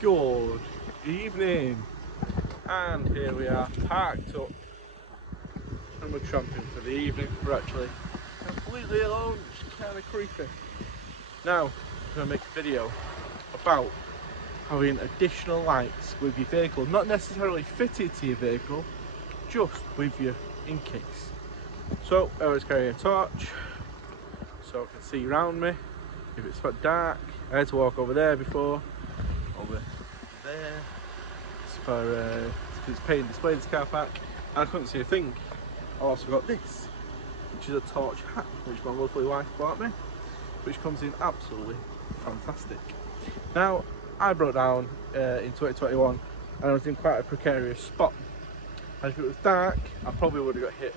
Good evening, and here we are parked up and we're tramping for the evening. We're actually completely alone, which is kind of creepy. Now I'm going to make a video about having additional lights with your vehicle, not necessarily fitted to your vehicle, just with you in case. So I always carry a torch so I can see around me. If it's dark, I had to walk over there before, over there. It's for it's pay and display this car park, and I couldn't see a thing. I also got this, which is a torch hat, which my lovely wife bought me, which comes in absolutely fantastic. Now, I broke down in 2021 and I was in quite a precarious spot. And if it was dark, I probably would have got hit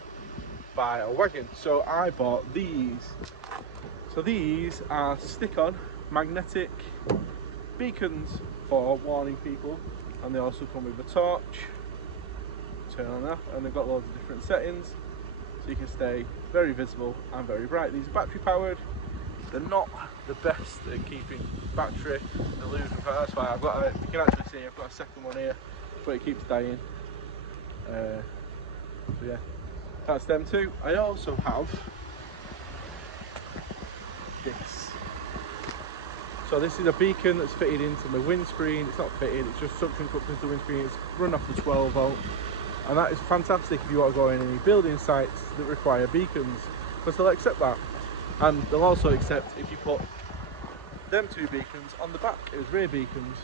by a wagon. So I bought these. So these are stick-on magnetic beacons for warning people, and they also come with a torch. Turn on that, and they've got loads of different settings, so you can stay very visible and very bright. These are battery powered. They're not the best at keeping battery. They lose them. That's why I've got you can actually see I've got a second one here, but it keeps dying. So yeah, that's them too. I also have this. So this is a beacon that's fitted into my windscreen. It's not fitted, it's just suction cupped into the windscreen. It's run off the 12 volt, and that is fantastic if you want to go in any building sites that require beacons, because they'll accept that. And they'll also accept if you put them two beacons on the back as rear beacons.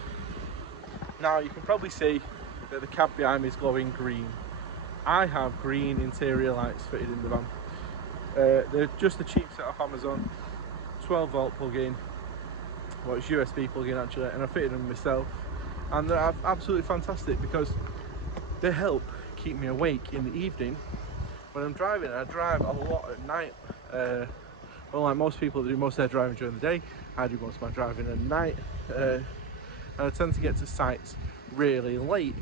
Now you can probably see that the cab behind me is glowing green. I have green interior lights fitted in the van. They're just a cheap set off Amazon, 12 volt plug-in. Well, it's USB plug-in actually, and I fitted them myself, and they're absolutely fantastic because they help keep me awake in the evening when I'm driving. I drive a lot at night. Well, like most people do most of their driving during the day, I do most of my driving at night, and I tend to get to sites really late,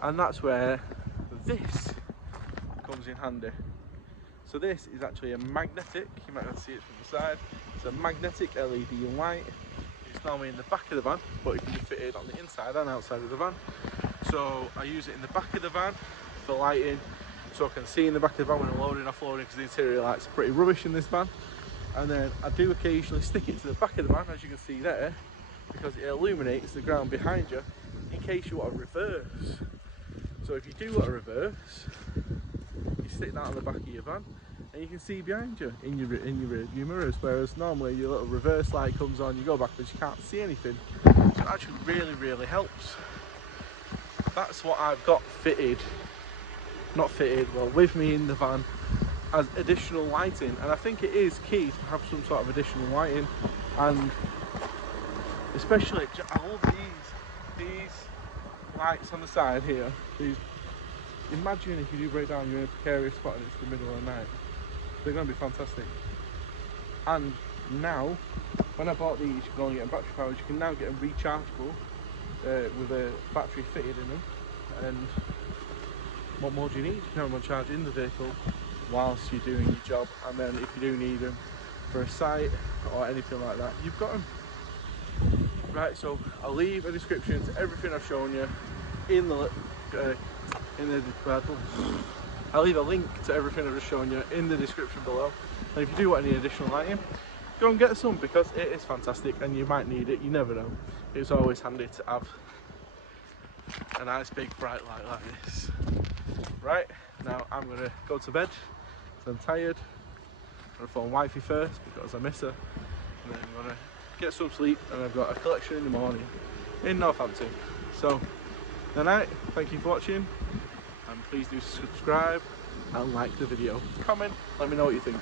and that's where this comes in handy. So this is actually a magnetic, you might not see it from the side, it's a magnetic LED light. It's normally in the back of the van, but it can be fitted on the inside and outside of the van. So I use it in the back of the van for lighting, so I can see in the back of the van when I'm loading and offloading, because the interior lights are pretty rubbish in this van. And then I do occasionally stick it to the back of the van, as you can see there, because it illuminates the ground behind you in case you want to reverse. So if you do want to reverse, you stick that on the back of your van and you can see behind you in your rear view mirrors, whereas normally your little reverse light comes on, you go backwards, you can't see anything. So it actually really helps. That's what I've got fitted, not fitted, well, with me in the van as additional lighting, and I think it is key to have some sort of additional lighting. And especially I love these lights on the side here. These, imagine if you do break down, you're in a precarious spot and it's the middle of the night. They're going to be fantastic. And now, when I bought these, you can only get battery powered. You can now get them rechargeable with a battery fitted in them. And what more do you need? You can have them on charge in the vehicle whilst you're doing your job, and then if you do need them for a site or anything like that, you've got them. Right, so I'll leave a description to everything I've shown you in the I'll leave a link to everything I've just shown you in the description below. And if you do want any additional lighting, go and get some, because it is fantastic and you might need it, you never know. It's always handy to have a nice big bright light like this. Right, now I'm going to go to bed because I'm tired. I'm going to phone wifey first because I miss her, and then I'm going to get some sleep, and I've got a collection in the morning in Northampton. So, good night, thank you for watching, and please do subscribe and like the video. Comment, let me know what you think.